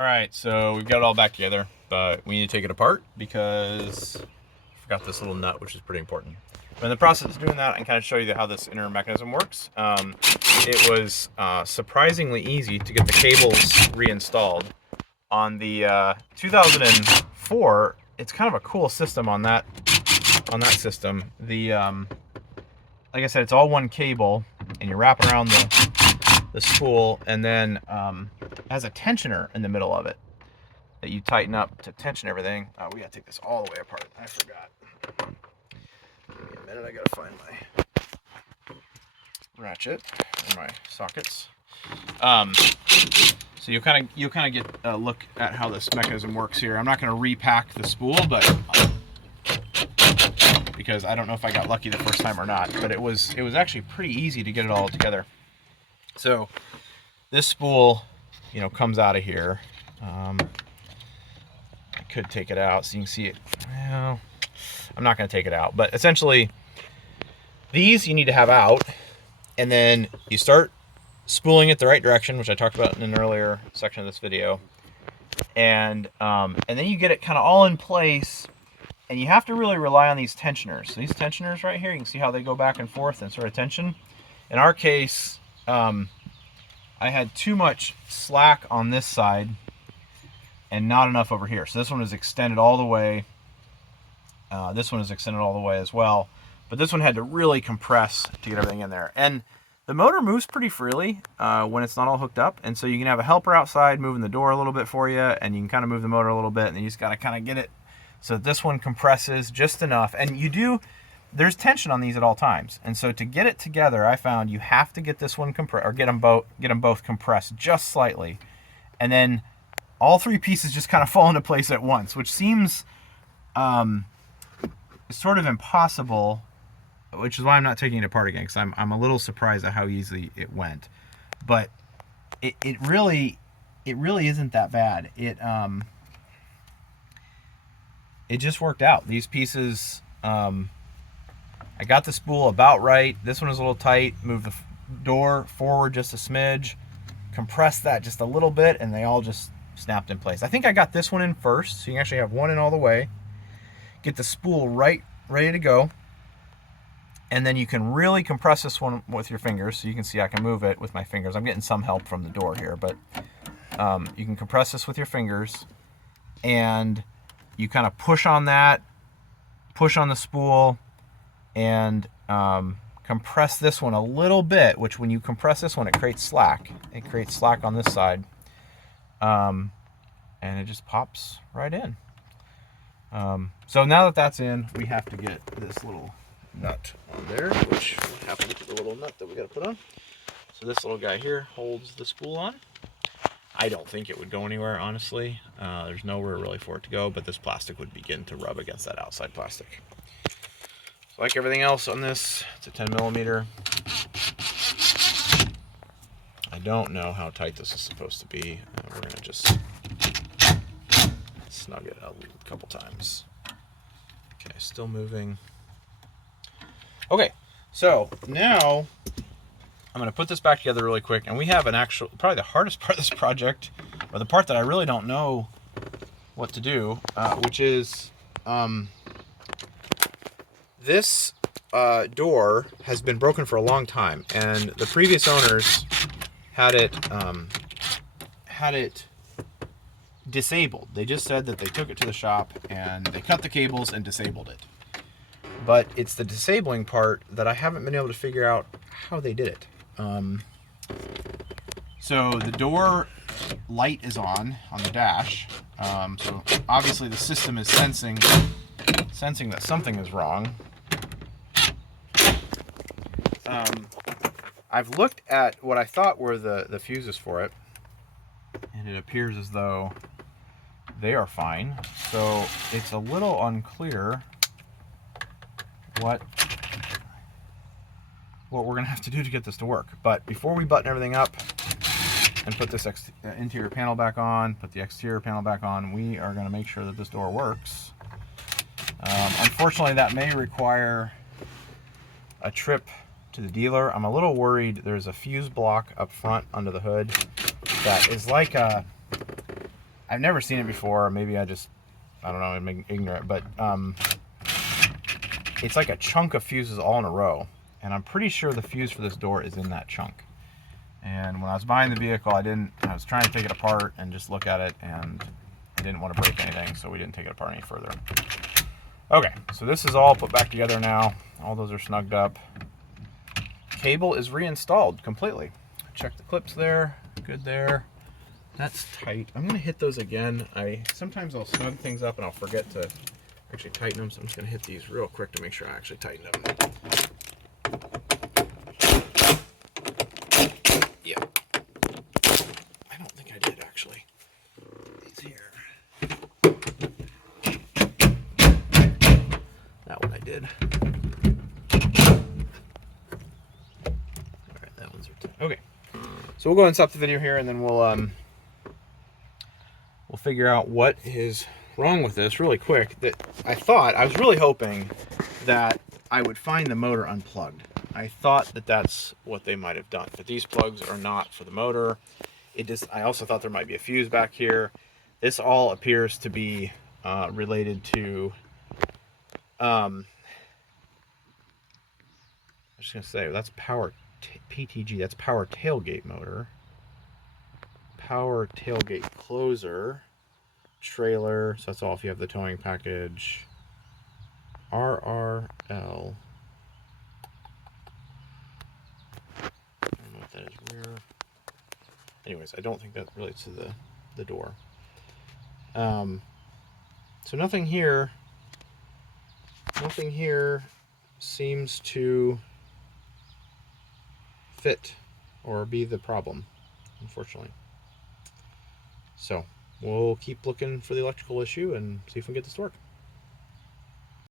All right, so we've got it all back together, but we need to take it apart because I forgot this little nut, which is pretty important. But in the process of doing that, I can kind of show you how this inner mechanism works. It was surprisingly easy to get the cables reinstalled. On the 2004, it's kind of a cool system on that system. Like I said, it's all one cable, and you wrap around the spool, and then it has a tensioner in the middle of it that you tighten up to tension everything. We gotta take this all the way apart. I forgot. Give me a minute. I gotta find my ratchet or my sockets. So you'll kind of get a look at how this mechanism works here. I'm not going to repack the spool, but because I don't know if I got lucky the first time or not, but it was actually pretty easy to get it all together. So this spool, comes out of here. I could take it out so you can see it. Well, I'm not going to take it out, but essentially these you need to have out, and then you start spooling it the right direction, which I talked about in an earlier section of this video, and then you get it kind of all in place, and you have to really rely on these tensioners. So these tensioners right here, you can see how they go back and forth and sort of tension. In our case, I had too much slack on this side and not enough over here. So this one is extended all the way. This one is extended all the way as well, but this one had to really compress to get everything in there. And the motor moves pretty freely when it's not all hooked up, and so you can have a helper outside moving the door a little bit for you, and you can kind of move the motor a little bit, and then you just got to kind of get it so that this one compresses just enough. And there's tension on these at all times, and so to get it together, I found you have to get this one compressed, or get them both compressed just slightly, and then all three pieces just kind of fall into place at once, which seems sort of impossible. Which is why I'm not taking it apart again, because I'm a little surprised at how easily it went. But it really isn't that bad. It just worked out. These pieces, I got the spool about right. This one was a little tight. Moved the door forward just a smidge, compressed that just a little bit, and they all just snapped in place. I think I got this one in first, so you can actually have one in all the way. Get the spool ready to go. And then you can really compress this one with your fingers. So you can see I can move it with my fingers. I'm getting some help from the door here, but you can compress this with your fingers, and you kind of push on that, push on the spool, and compress this one a little bit, which when you compress this one, it creates slack. It creates slack on this side, and it just pops right in. So now that that's in, we have to get this little nut on there, which happens to be the little nut that we got to put on. So this little guy here holds the spool on. I don't think it would go anywhere, honestly. There's nowhere really for it to go, but this plastic would begin to rub against that outside plastic. So like everything else on this, it's a 10 millimeter. I don't know how tight this is supposed to be. We're gonna just snug it a couple times. Okay, still moving. Okay, so now I'm going to put this back together really quick, and we have probably the hardest part of this project, or the part that I really don't know what to do, which is this door has been broken for a long time, and the previous owners had it disabled. They just said that they took it to the shop and they cut the cables and disabled it. But it's the disabling part that I haven't been able to figure out how they did it. So the door light is on the dash. So obviously the system is sensing that something is wrong. I've looked at what I thought were the fuses for it, and it appears as though they are fine. So it's a little unclear what we're gonna have to do to get this to work. But before we button everything up and put this interior panel back on, put the exterior panel back on, we are gonna make sure that this door works. Unfortunately, that may require a trip to the dealer. I'm a little worried. There's a fuse block up front under the hood that is like a I've never seen it before. Maybe I don't know, I'm ignorant, but it's like a chunk of fuses all in a row. And I'm pretty sure the fuse for this door is in that chunk. And when I was buying the vehicle, I was trying to take it apart and just look at it, and I didn't want to break anything, so we didn't take it apart any further. Okay, so this is all put back together now. All those are snugged up. Cable is reinstalled completely. Check the clips there, good there. That's tight. I'm gonna hit those again. Sometimes I'll snug things up and I'll forget to actually tighten them, so I'm just gonna hit these real quick to make sure I actually tighten them. Yeah. I don't think I did actually. These here. That one I did. Alright, that one's tight. Okay. So we'll go ahead and stop the video here, and then we'll figure out what is wrong with this really quick. I was really hoping that I would find the motor unplugged. I thought that that's what they might have done, but these plugs are not for the motor. I also thought there might be a fuse back here. This all appears to be related to I'm just gonna say that's power PTG. That's power tailgate motor. Power tailgate closer. Trailer. So that's all if you have the towing package. RRL. I don't know what that is. Rear. Anyways, I don't think that relates to the door. So nothing here. Nothing here seems to fit or be the problem, unfortunately. So we'll keep looking for the electrical issue and see if we can get this to work.